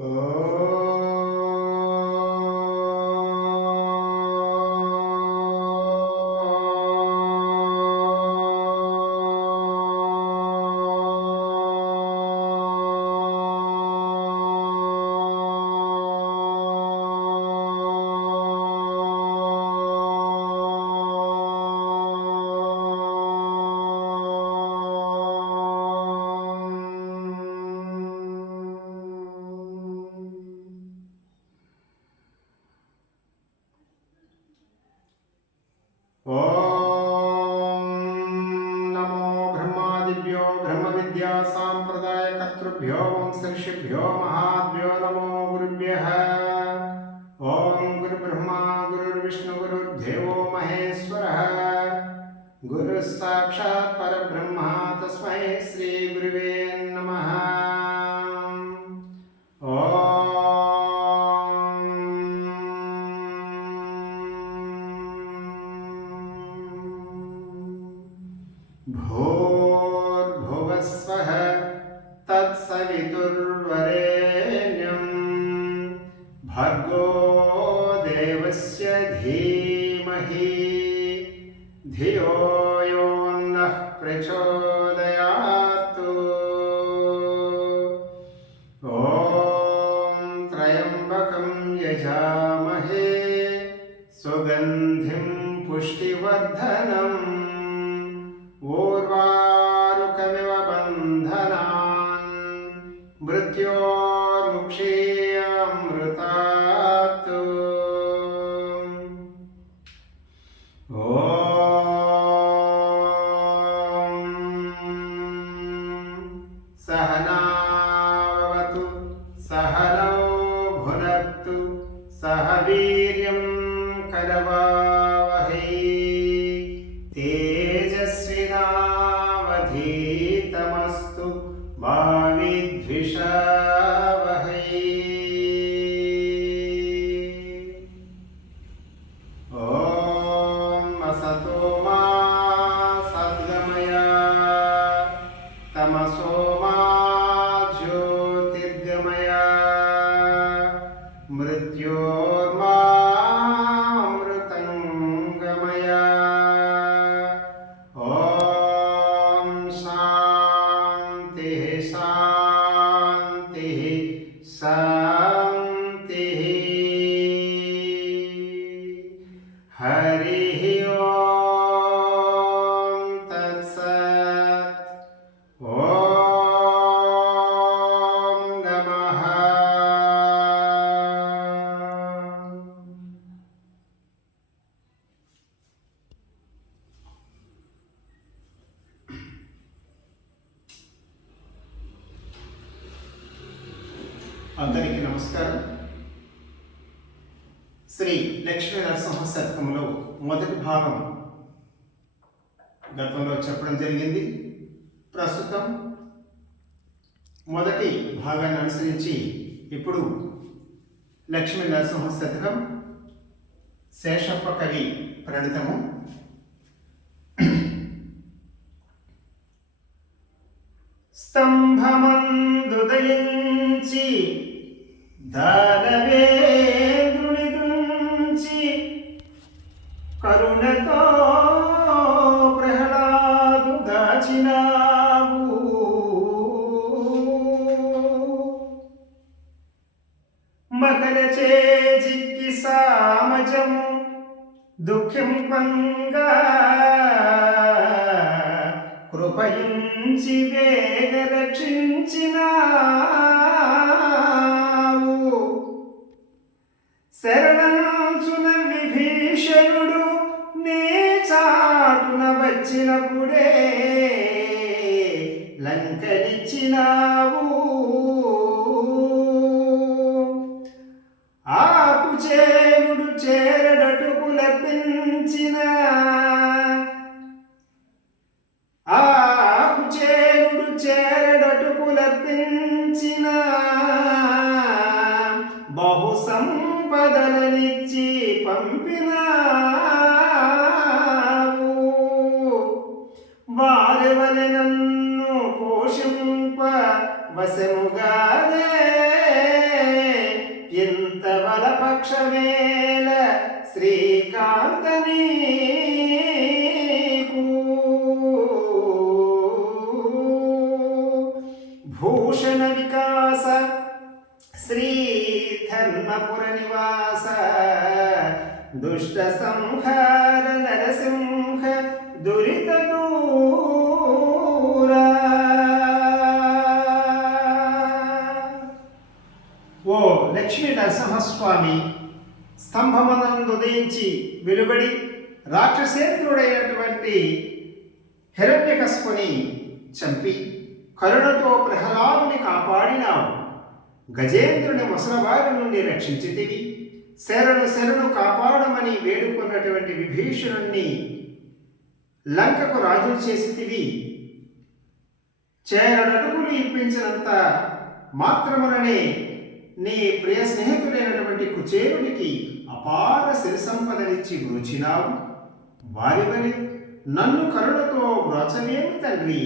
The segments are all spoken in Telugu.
ఓం నమో బ్రహ్మాదిభ్యో బ్రహ్మ విద్యా సాంప్రదాయ కర్తృభ్యో వంశర్షిభ్యో మహాభ్యో నమో గురుభ్యః. ఓం గురు బ్రహ్మ గురుర్విష్ణు గురుర్దేవో మహేశ్వరః. గురు సాక్షాత్ పరబ్రహ్మ తస్మై శ్రీ గురువే నమః. भूर्भुवस्वः तत्सवितुर्वरेण्यं भर्गो देवस्य धीमहि धियो यो नः प्रचोदयात्. ॐ त्र्यम्बकं यजामहे सुगन्धिं पुष्टिवर्धनम् ऊर्वारुकमिव बन्धनान् मृत्योर्मुक्षीयमृतात्. ॐ सहनावतु सहनौ भुनक्तु सह वीर्यं करवावहै तेजस्विनावधीतमस्तु मा विद्विषावहै. ॐ असतो मा सद्गमय तमसो मा ज्योतिर्गमय मृत्योर्मा शान्तिः. हरिः ॐ तत्सत्. ॐ नमः. అందరికీ నమస్కారం. శ్రీ లక్ష్మీ నరసింహ శతకంలో మొదటి భాగం గతంలో చెప్పడం జరిగింది. ప్రస్తుతం మొదటి భాగాన్ని అనుసరించి ఇప్పుడు లక్ష్మీ నరసింహ శతకం శేషప్ప కవి ప్రణితము. స్తంభమందుదయించి దానవేంద్రుని దృంచి కరుణతో ప్రహ్లాదు గాచినావు. మకర చేజిక్కి సామజము దుఃఖింపంగా కృపయించి వేగ రక్షించినావు. శరణంచున విభీషణుడు నీ చాటున వచ్చినప్పుడే లంకనిచ్చినావు. ఆకుచేనుడు చేరడటుకు లభించిన లభించిన బహు సంపదలనిచ్చి పంపినావు. వారెవరి నన్ను పోషింప వశముగానే శ్రీకాంత నీకు భూషణ వికాస శ్రీ ధర్మపుర నివాస దుష్ట సంహార నరసింహ దురిత దూరా. ఓ లక్ష్మీ నరసింహస్వామి, స్తంభమనందు ఉదయించి వెలువడి రాక్షసేంద్రుడైనటువంటి హిరణ్యకశిపుని చంపి కరుణతో ప్రహ్లాదుని కాపాడినావు. గజేంద్రుని ముసలవారి నుండి రక్షించితివి. శరణు కాపాడమని వేడుకున్నటువంటి విభీషణుణ్ణి లంకకు రాజు చేసితివి. చేరడడుగులు ఇప్పించినంత మాత్రముననే నీ ప్రియ స్నేహితుడైనటువంటి కుచేరునికి అపార సిరి సంపదనిచ్చి బ్రోచినావు. వారి వలె నన్ను కరుణతో బ్రోచవేమి తండ్రి.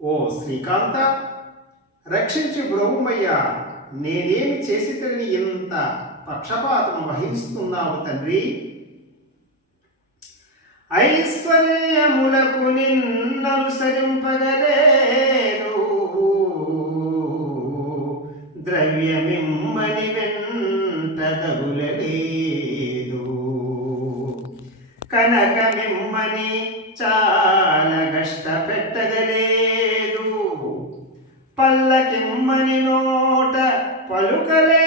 ఓ శ్రీకాంత, రక్షించి బ్రోవుమయ్యా, నేనేమి చేసి తిరిగి ఇంత పక్షపాతం వహిస్తున్నావు తండ్రి. ఐశ్వర్యములకు నిన్ననుసరింపగలేదు, ద్రవ్యమిమ్మని వెంట తగులలేదు, కనకమిమ్మని చాలా కష్టపెట్టగలేదు, పల్లకిమ్మని నోట పలుకలేదు,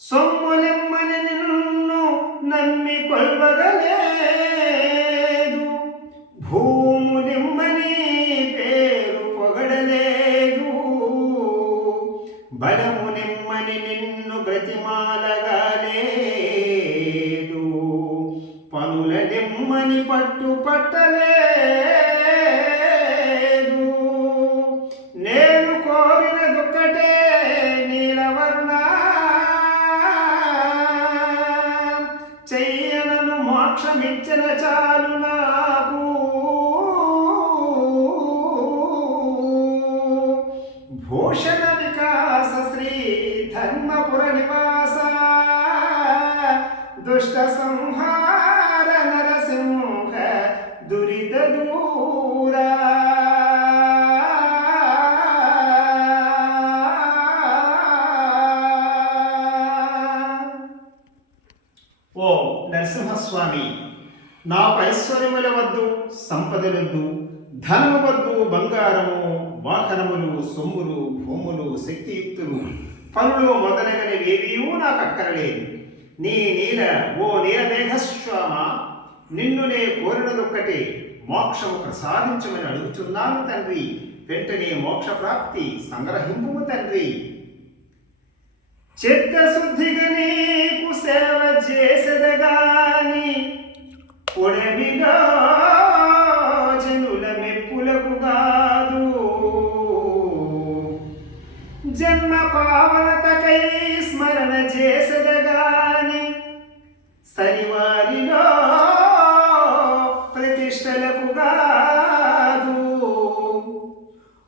సొమ్ములిమ్మని నిన్ను నమ్మి కొల్వగలేదు, భూములిమ్మని పేరు పొగడలేదు, బలమునిమ్మని నిన్ను బ్రతిమాలగాలేదు, పనుల నిమ్మని పట్టలేదు. నేను కోరినదొక్కటే నీలవర్ణ, చెయ్యనను మోక్షమిచ్చిన చాలు నాకు. భూషణ వికాస శ్రీ ధర్మపుర నివాస దుష్ట సంహార నరసింహ దురిత దూరా. ఓ నరసింహస్వామి, నాకు ఐశ్వర్యముల వద్దు, సంపదలొద్దు, ధనము వద్దు, బంగారము, వాహనములు, సొమ్ములు, భూములు, శక్తియుక్తులు, పనులు మొదలైనవేవీ నాకు అక్కరలేదు. నీ నీల ఓ నీలమేఘస్వామ, నిన్ను నే కోరినదొక్కటే, మోక్షము ప్రసాదించమని అడుగుతున్నాను తండ్రి. వెంటనే మోక్ష ప్రాప్తి సంగ్రహింపుము తండ్రి. చిత్తశుద్ధిగా నీకు సేవ చేసెదగాని పొడమిగా జనుల మెప్పులకు కాదు, జన్మ పావనతకై స్మరణ చేసెదగాని సరివారిలో ప్రతిష్టలకు కాదు,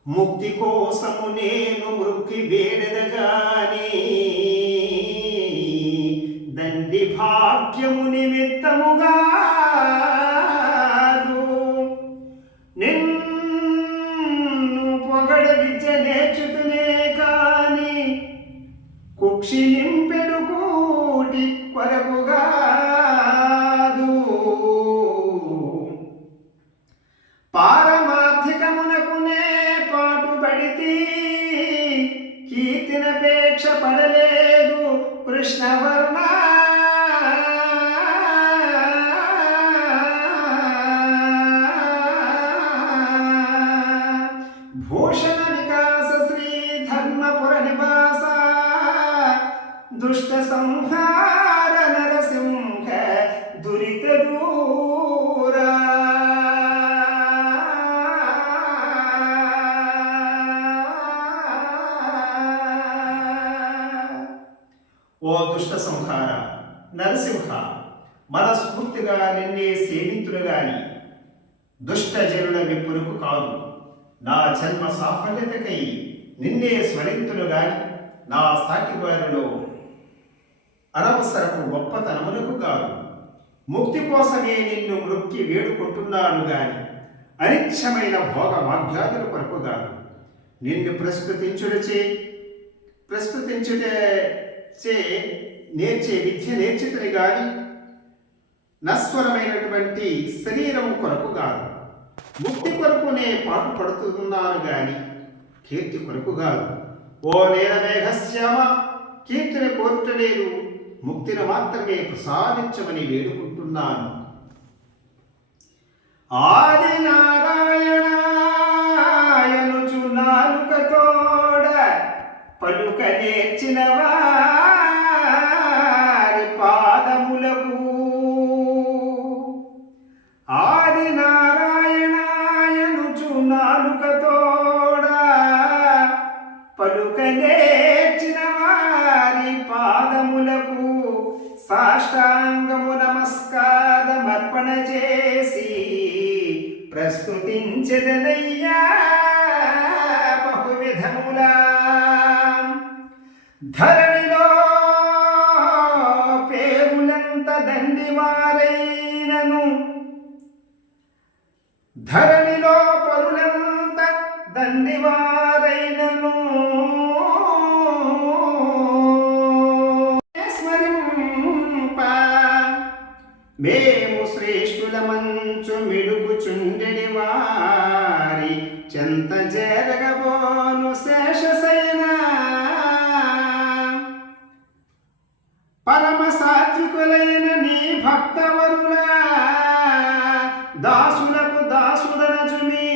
ముక్తి కోసము నేను మృక్కి వేడెదగాని దండి భాగ్యము నిమిత్తముగాదు, నిన్ను పొగడ విద్య నేర్చుతునే కాని కుక్షి నింపెడు కూటి కొరకుగాదు, పారమార్థికమునకునే పాటుపడితి కీర్తినపేక్ష పడలేదు కృష్ణవర్ణ. భూషణ వికాస శ్రీ ధర్మపుర నివాస దుష్ట సంహార నరసింహ దురిత దూరా. ఓ దుష్ట సంహార నరసింహ, మనస్ఫూర్తిగా నిన్నే సేవింతులు గాని దుష్ట జనుల విప్పులకు కాదు. నా జన్మ సాఫల్యతకై నిన్నే స్మరింతులు గాని నా సాటి వారిలో అనవసరపు గొప్పతనములకు కాదు, ముక్తి కోసమే నిన్ను మృక్కి వేడుకుంటున్నాను గాని అనిత్యమైన భోగ భాగ్యాదుల కొరకు కాదు. నిన్ను ప్రస్తుతించుటే నేర్చే విద్య నేర్చితుని గాని నశ్వరమైనటువంటి శరీరం కొరకు కాదు. ముక్తి కొరకు నే పాటు పడుతున్నాను గాని కీర్తి కొరకు కాదు. ఓ నీలమేఘశ్యామ, కీర్తిని కోరటలేదు, ముక్తిని మాత్రమే ప్రసాదించమని వేడుకుంటున్నాను. ఆది నారాయణాయనుచు నాలుకతోడ పలుక నేర్చిన వారి పాదములకు, ఆది నారాయణాయనుచు నాలుకతోడ పలుక నేర్చిన వారి పాదములకు సాష్టాంగము నమస్కారమర్పణ చేసి ప్రస్తుతించెదనయ్యా బహువిధములా. ధరణిలో పేరులంత దండివారైనను, ధరణిలో పరులంత దండివారైనను స్మరింప మేము శ్రేష్ఠుల మంచు మిడుగుచుండెడి వారి చెంత జరగబోను శేషసైన పరమ సాత్వికులైన నీ భక్తవరుల దాసులకు దాసుడనజుమి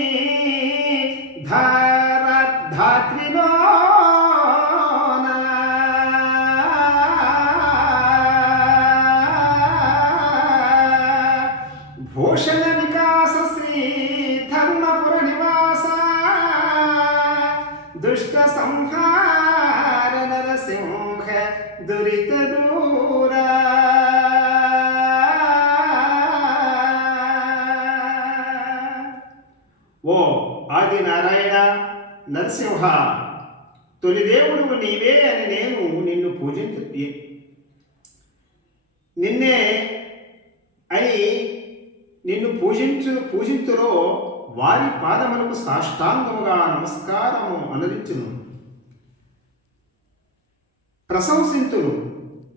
ధాత్రిలో భూషణ వికాస శ్రీ ధర్మపుర నివాస దుష్ట సంహార నరసింహ దురిత దూరా. ఓ ఆది నారాయణ నరసింహ, తొలి దేవుడు నీవే అని నేను నిన్ను పూజింతురో వారి పాదములకు సాష్టాంగముగా నమస్కారము అనుదించును. ప్రశంసింతును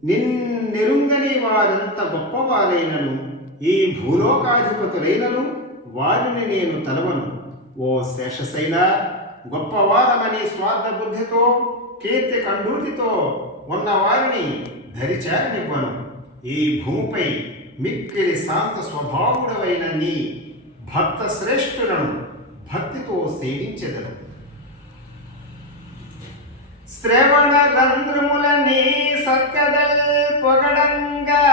నిన్నెరుంగని వారంత గొప్పవారైనను, ఈ భూలోకాధిపతులైనను వారిని నేను తలవను. ఓ శేషశైల, గొప్పవారమని స్వార్థ బుద్ధితో కీర్తి కండూతితో ఉన్న వారిని ధరిచారనివ్వను. ఈ భూమిపై మిక్కిలి శాంత స్వభావుడవైన నీ భక్త శ్రేష్ఠులను భక్తితో సేవించెదను. శ్రవణ రంధ్రముల నీ సక్కదల్ పొగడంగా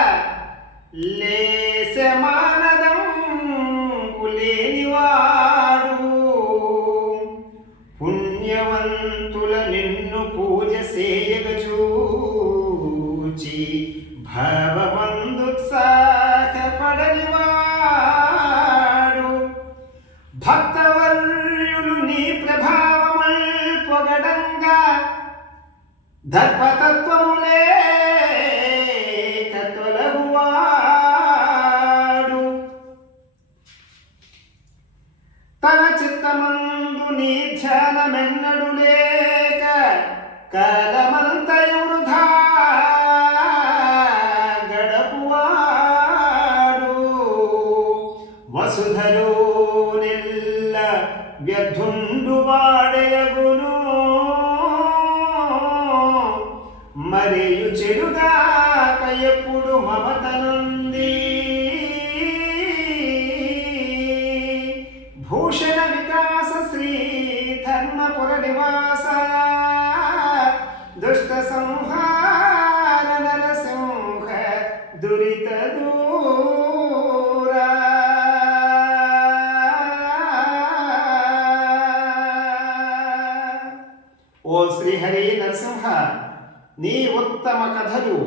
లేసమానదంబు లేనివాడు, పుణ్యవంతుల నిన్ను పూజ సేయగచూచి భవబందుత్సాహపడనివాడు, భక్తవర్యులు నీ ప్రభావమల్ పొగడంగా దర్పతత్వములే తొలగువాడు, తన చిత్తమందు నీ ధ్యానమెన్నడు లేక కాలమంతయు వృధా గడపువాడు, వసుధలో నెల్ల వ్యర్థుండు వాడయగును, మరియు చెడుగాక ఎప్పుడు మమతనుంది. భూషణ వికాస శ్రీ ధర్మపుర నివాస దుష్ట సంహార నరసింహ దురిత దూరా. ఓ శ్రీహరి నరసింహ, నీ ఉత్తమ కథలు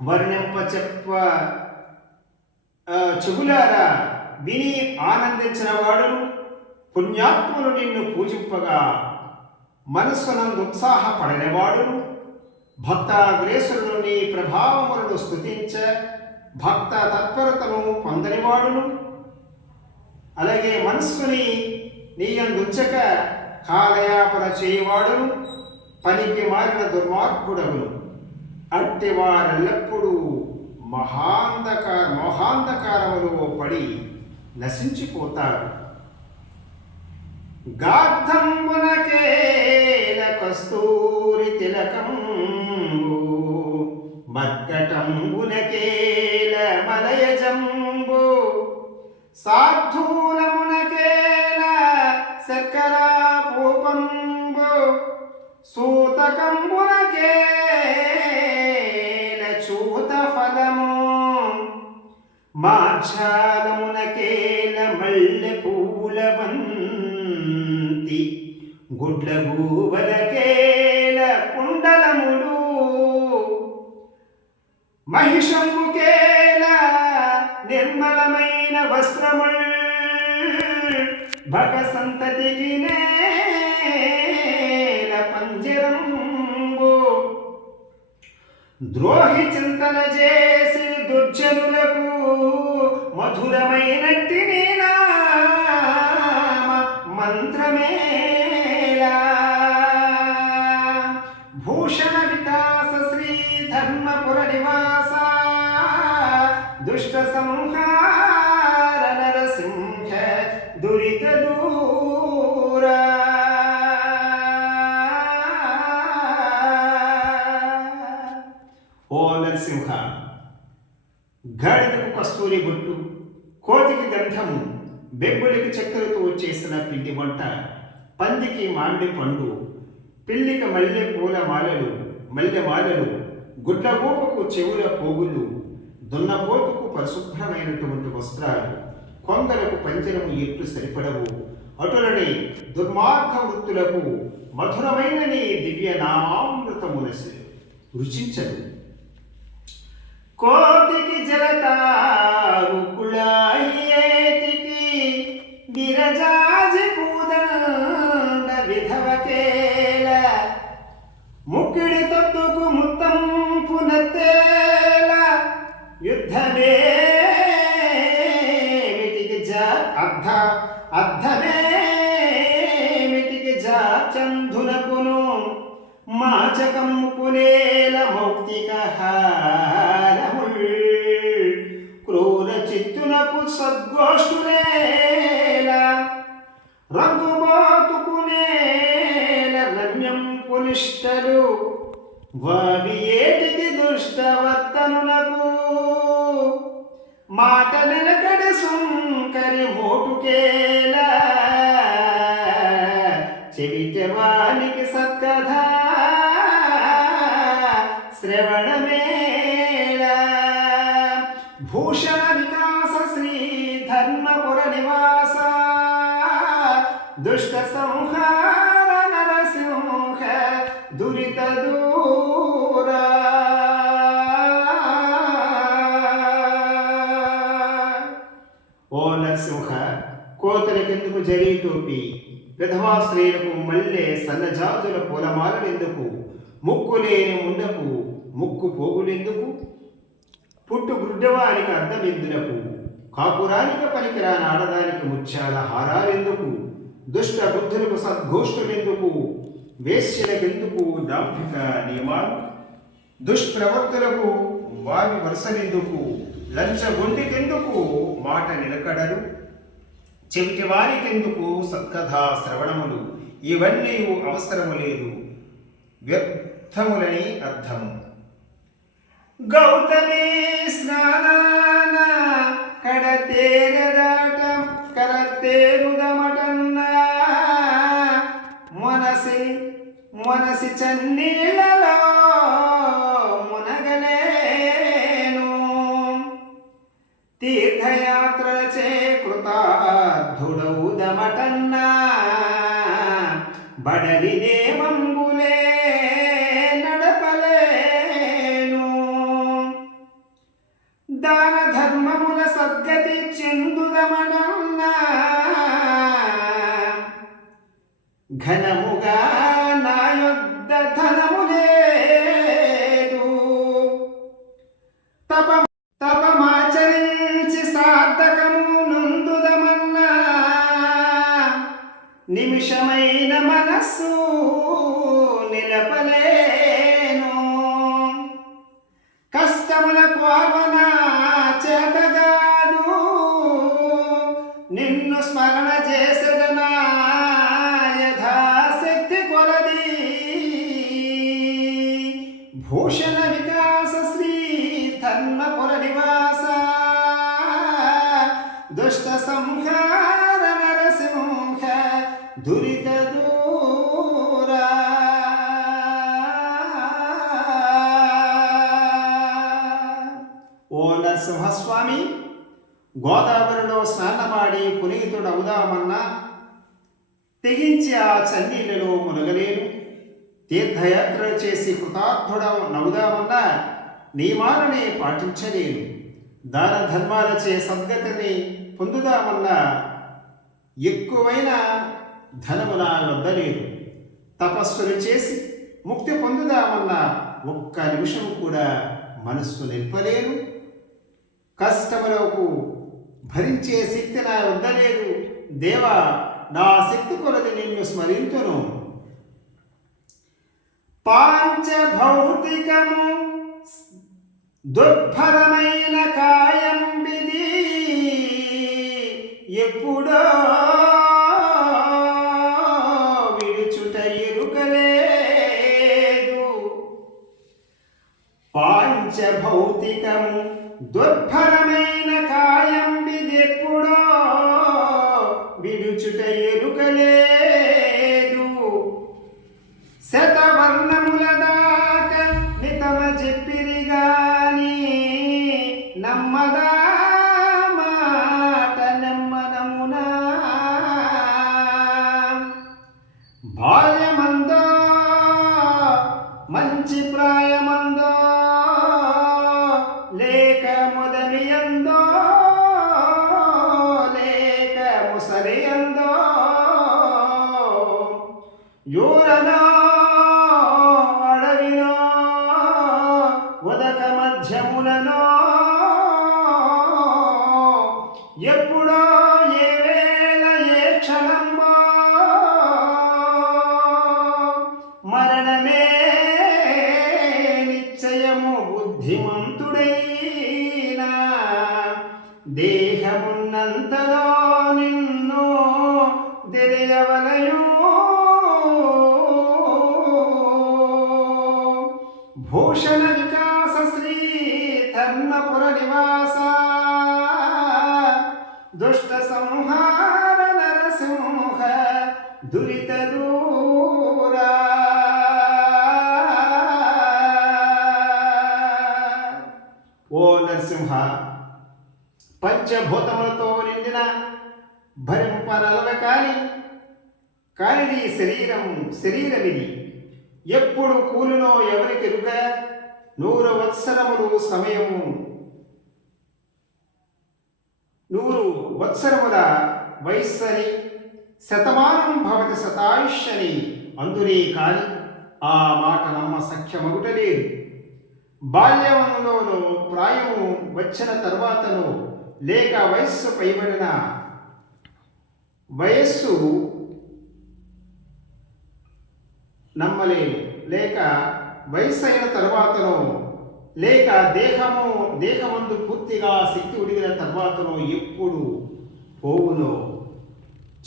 వర్ణింప చెబులారా విని ఆనందించిన వాడు పుణ్యాత్ములు నిన్ను పూజింపగా మనస్సునందు ఉత్సాహపడనివాడును, భక్తాగ్రేసులను నీ ప్రభావములను స్తుతించ భక్త తత్పరతను పొందనివాడును, అలాగే మనస్సుని నీయందుంచక కాలయాపన చేయవాడును, పనికి మారిన దుర్మార్గుడవును. అట్టి వారెల్లప్పుడూ మోహాంధకారములో పడి నశించిపోతారు. గార్ధంబునకేల కస్తూరి తిలకంబు, మర్కటంబునకేల మలయజంబు, సార్థూలమునకేల శర్కరాపూపంబు, సూతకంబునకేల చూతఫలము, మాఛాలమునకేల మల్లె పూల బంతి, గుడ్లగూబలకేల కుండలములు, మహిషంబుకేల నిర్మలమైన వస్త్రముల్, భగ సంతతికి నేల పంజరంబు, ద్రోహి చింతన చేసి దుర్జనులకు మధురమైనట్టి నీ నామ మంత్రమేలా. భూషణ వికాస శ్రీ ధర్మపుర నివాస, దుష్ట సంహార నరసింహ దురిత దూర. ఓ నరసింహ, గాడిదకు కస్తూరి బొట్టు, కోతికి గంధము, బెబ్బులికి చక్కెరతో చేసిన పిండి వంట, పందికి మామిడి పండు, పిల్లికి మల్లె పూల మాలలు మల్లె మాలలు, గుడ్లగూపకు చెవుల పోగులు, దున్నపోతుకు పరిశుభ్రమైనటువంటి వస్త్రాలు, కొందరకు పంజరము ఎట్లు సరిపడవు, అటులని దుర్మార్గ వృత్తులకు మధురమైన నీ దివ్య నామామృతమున రుచించదు. కోతికి జలతారు కుళాయేటికి, విరజాజి పూదండ విధవకేల, ముక్కిడి తొత్తుకు ముత్తంపు నత్తేల, యుద్ధమేమిటికి అర్థమేమిటికి చంధునకును, మాచకమ్ముకునేల మౌక్తిక హారముల్, క్రూర చిత్తునకు సద్గోష్ఠులేల, రంగుబాతుకునేల రమ్యం పునిష్టలు, వావి ఏటికి దుష్టవర్తనులకు, మాట నిలకడి సుంకరి మోటుకేల, చెవిటె వానికి సత్కథ శ్రవణమేళ. భూషణ వికాస శ్రీ ధర్మపుర నివాస, దుష్ట సంహార నరసింహ దురిత దూర. ఓ నరసింహ, కోతలకెందుకు జరీ టోపి, విధవా స్త్రీలకు మల్లె సన్నజాతుల పూలమాలెందుకు, ముక్కు లేని ముండకు ముక్కు పోగులెందుకు, పుట్టు గుడ్డవానికి అర్థమెందులకు, కాపురానికి పనికిరాని ఆడదానికి ముత్యాల హారాలెందుకు, దుష్ట బుద్ధులకు సద్గోష్ఠులెందుకు, వేశ్యలకెందుకు దాంభిక నియమాలు, దుష్ప్రవర్తులకు వారి వరుసలెందుకు, లంచగొండికెందుకు మాట నిలకడలు, చెవిటి వారికెందుకు సత్కథా శ్రవణములు, ఇవన్నీ అవసరము లేదు, వ్యర్థములని అర్థము. గౌతమి స్నానాన కడతేరదాటం కరతేరుదమటన్న, మనసి చన్నీళ్ళలో మునగలేను, తీర్థయాత్ర చేకృతార్థుడౌదమటన్న, బడలి దేవంబులే నడపలేను, దాన ధర్మముల సద్గతి చెందుదమనన్న, ఘనముగా ఓ నరసింహస్వామి, గోదావరిలో స్నానమాడి పునీతుడవుదామన్నా తెగించి ఆ చన్నీళ్ళలో మునగలేను. తీర్థయాత్ర చేసి కృతార్థుడవుదామన్నా నియమాలనే పాటించలేను. దాన ధర్మాలచే సద్గతిని పొందుదామన్నా ఎక్కువైన ధనము నా వద్ద లేదు. తపస్సులు చేసి ముక్తి పొందుదామన్నా ఒక్క నిమిషం కూడా మనస్సు నింపలేను. కష్టములకు భరించే శక్తి నా వద్ద లేదు. దేవా, నా శక్తి కొలది నిన్ను స్మరింతును. పాంచభౌతికము దుర్భరమైన కాయంబిది ఎప్పుడో విడుచుట ఎరుకలేదు. పాంచభౌతికము దుర్భరమైన కాయంబిది ఎప్పుడో విడుచుట ఎరుకలేదు. శతవర్ణముల దాకా నితమ చెప్పిరి గాని నమ్మదా మాట నెమ్మనమునా. బాల్యమందో మంచి ప్రాయమందో లేక మొదమియందో లేక ముసలియందో యూరదో అడవిలో ఉదక మధ్యములలో ఎప్పుడో ఏ వేళ ఏ క్షణంలో మరణమే నిశ్చయము బుద్ధిమంతుడైనా దేహమున్నంతలో నిన్ను తెలియవలయు. భూషణ వికాస శ్రీ ధర్మపుర నివాస దుష్ట సంహార నరసింహ దురిత దూరా. ఓ నరసింహ, పంచభూతములతో నిండిన భరింపనలవ కానిది శరీరమిది ఎప్పుడు కూలునో ఎవరికెరుక. 100 వత్సరములు సమయము 100 వత్సరముల వయస్సని శతమానం భవతి శతాయుష్యని అందునే కాని ఆ మాట నమ్మ సఖ్యమగుటలేదు. బాల్యములోనో ప్రాయము వచ్చిన తర్వాతను లేక వయస్సు పైబడిన వయస్సు నమ్మలేను, లేక వయస్సు అయిన తర్వాతనో లేక దేహమందు పూర్తిగా శక్తి ఉడిగిన తర్వాతనో ఎప్పుడు పోవునో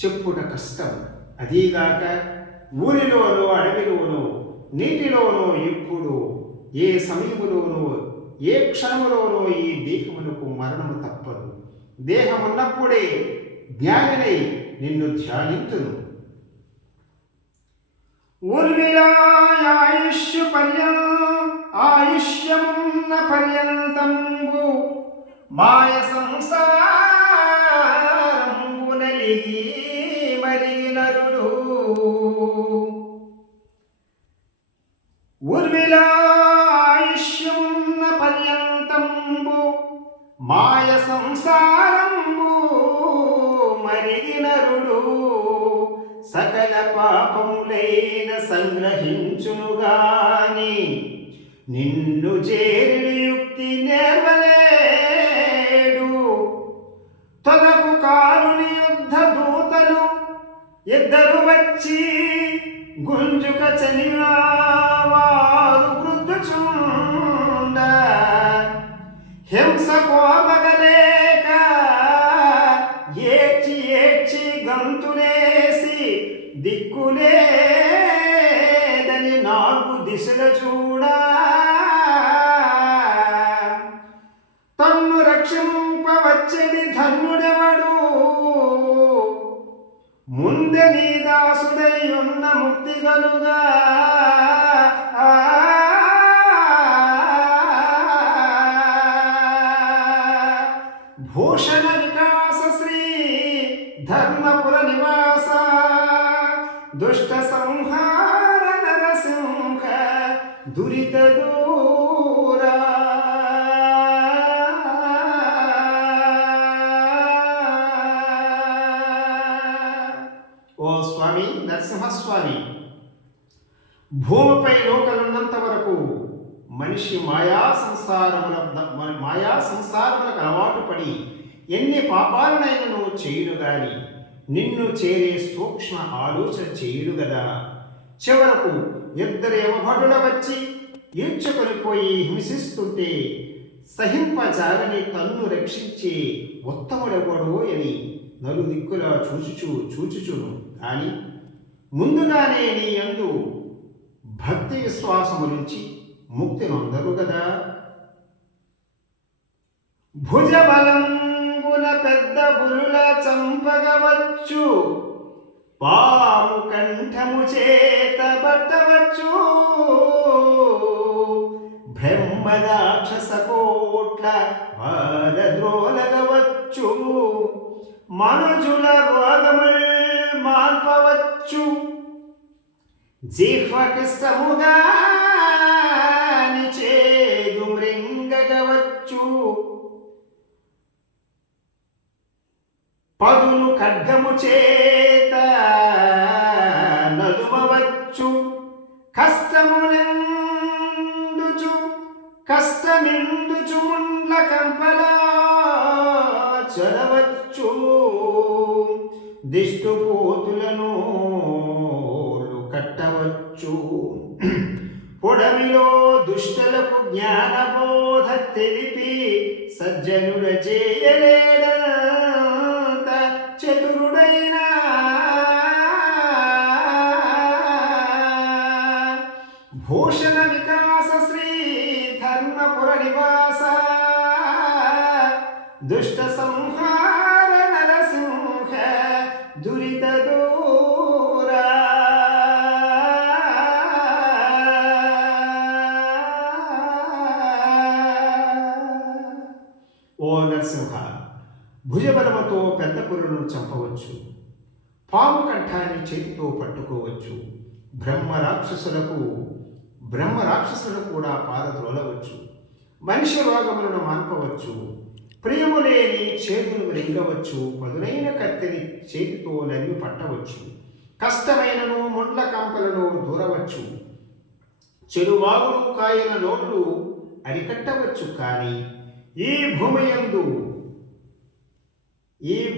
చెప్పుట కష్టం. అదీగాక ఊరిలోనో అడవిలోనో నీటిలోనో ఎప్పుడు ఏ సమయములోనో ఏ క్షణములోనో ఈ దేహమునకు మరణము తప్పదు. దేహమున్నప్పుడే జ్ఞానినై నిన్ను ధ్యానింతును. ఆయుష్యమున్న పర్యంతంబు మాయ సంసారంబు నలిగి మరిగినరుడు. ఆయుష్యమున్న పర్యంతంబు మాయ సంసారంబు మరిగినరుడు సకల పాపములైన సంగ్రహించునుగాని నిన్ను చేరిడి యుక్తి నేర్వలేడు. తనకు కారుని యుద్ధ దూతలు ఇద్దరు వచ్చి గుంజుక చనివారు వృద్ధుచుండ హింస కోపగలేక ఏడ్చి గంతులేసి దిక్కులేదని 4 దిశలు చూడా తన్ను రక్షింపవచ్చని ధన్యుడెవడు. ముందే నీ దాసుడై ఉన్న ముక్తి గలుగా. దుష్ట సంహార నరసింహ దురిత దూరా. ఓ స్వామి నరసింహస్వామి, భూమిపై లోకలున్నంత వరకు మనిషి మాయా సంసారములకు అలవాటు పడి ఎన్ని పాపాలనైనను చేయును గాని నిన్ను చేరే సూక్ష్మ ఆలోచన చేయుడు గదా. చివరకు ఇద్దరు యమభటుల వచ్చి ఈడ్చుకొని పోయి హింసిస్తుంటే సహింపజాలని తన్ను రక్షించే ఉత్తముడెవడో అని నలుదిక్కులా చూచుచును కానీ ముందుగానే నీ యందు భక్తి విశ్వాసము నుంచి ముక్తి నొందరు గదా. భుజబలంబున పెద్ద బులుల చంపగవచ్చు, పాము కంఠము చేత పట్టవచ్చు, బ్రహ్మరాక్షస కోట్ల బాలద్రోలగవచ్చు, మనుజుల రోగముల్ మాన్పవచ్చు, జిహ్వకిష్టముగా చేదు మృంగగవచ్చు, పదును ఖడ్గము చేత నలుమవచ్చు, కష్టమిందుచు ముండ్ల కంపలా చొరవచ్చు, దిష్టుపోతులను కట్టవచ్చు, పొడమిలో దుష్టలకు జ్ఞానబోధ తెలిపి సజ్జనుల చేయలేడంత చతురుడైనా, భూషణ వికాస శ్రీ ధర్మపుర నివాస, దుష్ట సంహార నరసింహ దురిత దూరా. ఓ నరసింహ, భుజబలముతో పెద్ద పురులను చంపవచ్చు, పాము కంఠాన్ని చేతితో పట్టుకోవచ్చు, బ్రహ్మరాక్షసులకు కూడా పారద్రోలవచ్చు, మనిషి రోగములను మాన్పవచ్చు, ప్రియము లేని చేతులు రింగవచ్చు, పదునైన కత్తిని చేతితో నలిమి పట్టవచ్చు, కష్టమైనను ముండ్ల కంపలను దూరవచ్చు, చెడువాగులు కాయన నోళ్ళు అరికట్టవచ్చు. కానీ ఈ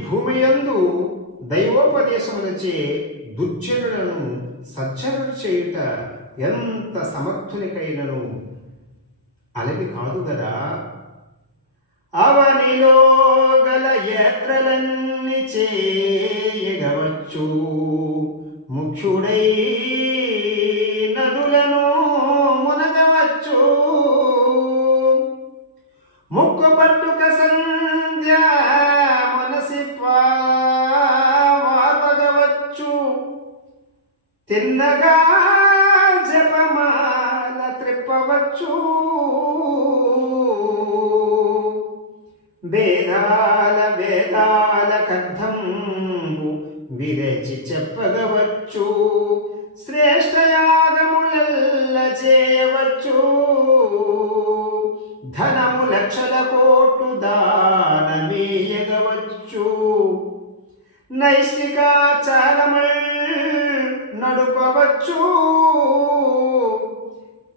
భూమియందు దైవోపదేశములచే దుర్జనులను సజ్జనులు చేయుట ఎంత సమర్థునికైనను అలవి కాదు గదా. అవనిలో గల యాత్రలన్నీ చేయగవచ్చు, ముఖ్యుడై నదులను మునగవచ్చు, ముక్కు పట్టుక సంధ్య మనసి వార్వగవచ్చు, తిన్నగా జపమాల త్రిప్పవచ్చు, వేదాల కర్థంబు విరచి చెప్పగవచ్చు, శ్రేష్టయాగములెల్ల చేయవచ్చు, ధనము లక్షల కోట్లు దానమీయగవచ్చు, నైష్టికాచారముల్ నడుపవచ్చు,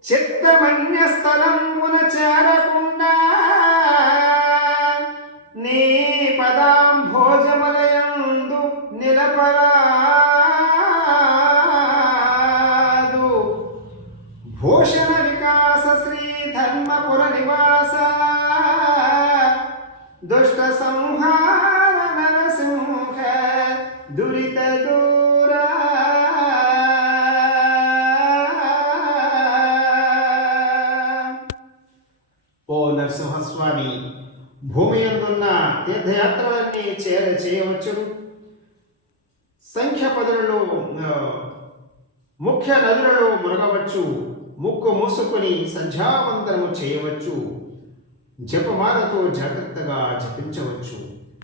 చిత్తమన్య స్థలమున చేరకుండా నీ పదాంభోజమలయందు నిలపరాదు. భూషణ వికాస శ్రీ ధర్మపుర నివాస, దుష్ట సంహార నరసింహ దురిత దూరా. ఓ నరసింహస్వామి, భూమి యందున్న తీర్థయాత్రలన్నీ చేయవచ్చు, సంఖ్య పదులలో ముఖ్య నదులలో మునగవచ్చు, ముక్కు మూసుకొని సంధ్యావందనము చేయవచ్చు, జపమాలతో జాగ్రత్తగా జపించవచ్చు,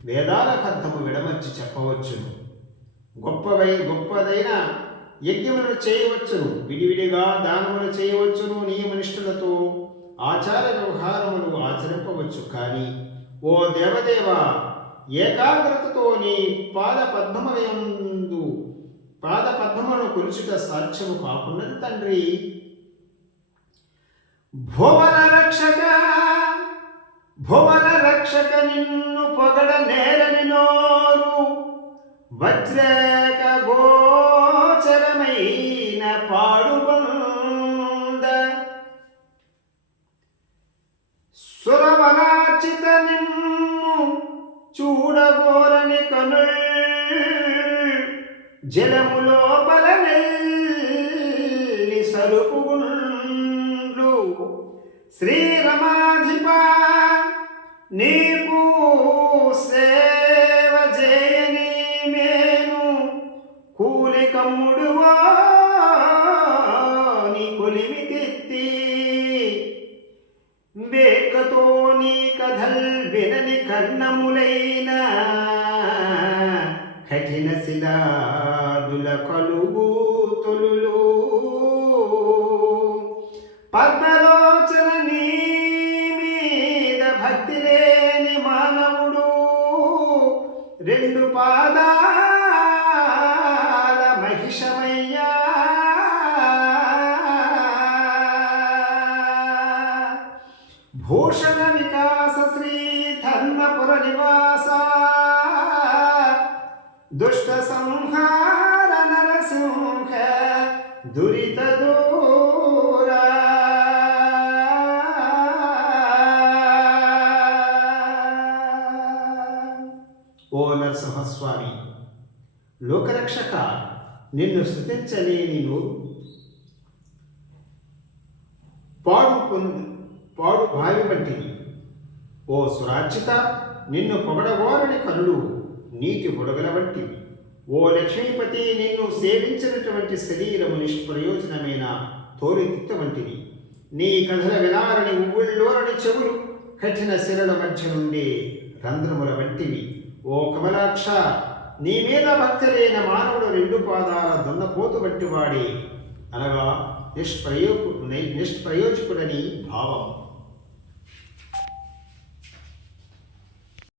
వేదాల అర్థము విడమర్చి చెప్పవచ్చు, గొప్పదైన యజ్ఞములను చేయవచ్చును, విడివిడిగా దానములు చేయవచ్చును, నియమనిష్ఠులతో ఆచార వ్యవహారములు ఆచరింపవచ్చు. కానీ ఓ దేవదేవ, ఏకాగ్రతతో నీ పాదపద్మములను కొలుచుట సాధ్యము కాకున్నది తండ్రి. భువన రక్షక నిన్ను పొగడ నేరని నోరు, వజ్రక గోచరమైన పాడుబంద, సురవరాచిత నిన్ను చూడగోరని కనుల్, జలము లోపల నెల్లి సలుపుగుండ్లు. శ్రీరమాధిప నీకు సేవ చేయని మేను, కూలి కమ్ముడువో నీ కొలిమి తిత్తి, బేకతో నీ కథల్ వినని కర్ణములైన కఠిన శిలాదుల కలుగు తొలులు. పద్మలోచన నీ మీద భక్తి లేని మానవుడు, రెండు పాదాల మహిషమయ్యా. భూషణ వికాస శ్రీ ధర్మపుర నివాస, దుష్ట సంహార నరసింహ దురిత దూర. ఓ నరసింహస్వామి, లోకరక్షక, నిన్ను స్తుతించలేని నోరు, పాడు బావి వంటిది. ఓ సురార్చిత, నిన్ను పొగడగోరని కనులు నీటి బుడగల వంటివి. ఓ లక్ష్మీపతి, నిన్ను సేవించినటువంటి శరీరము నిష్ప్రయోజనమైన తోలితిత్త వంటిది. నీ కథల వినారని ఉవ్వుల్లోరని చెవులు కఠిన శిరల మధ్య నుండి రంధ్రముల వంటివి. ఓ కమలాక్ష, నీ మీద భక్తి లేని మానవుడు రెండు పాదాల దున్నపోతు వంటివాడే, అనగా నిష్ప్రయోజకుడని భావం.